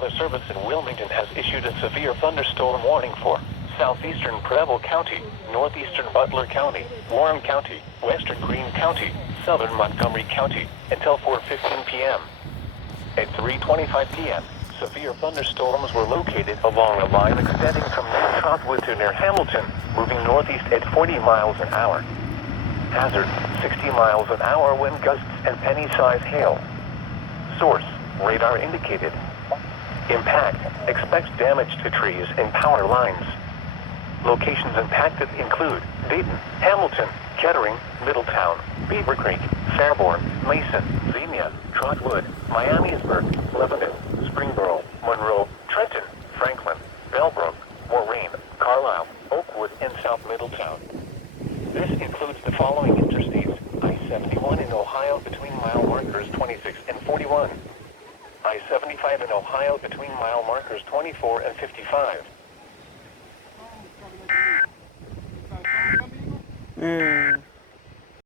Weather Service in Wilmington has issued a severe thunderstorm warning for southeastern Preble County, northeastern Butler County, Warren County, western Greene County, southern Montgomery County, until 4:15 p.m. At 3:25 p.m., severe thunderstorms were located along a line extending from near Trotwood to near Hamilton, moving northeast at 40 miles an hour. Hazard, 60 miles an hour wind gusts and penny-size hail. Source, radar indicated. Impact, expect damage to trees and power lines. Locations impacted include Dayton, Hamilton, Kettering, Middletown, Beaver Creek, Fairborn, Mason, Xenia, Trotwood, Miamisburg, Lebanon, Springboro, Monroe, Trenton, Franklin, Bellbrook, Moraine, Carlisle, Oakwood, and South Middletown. This includes the following interstates: I-71 in Ohio between mile markers 26 and 41. I-75 in Ohio between mile markers 24 and 55.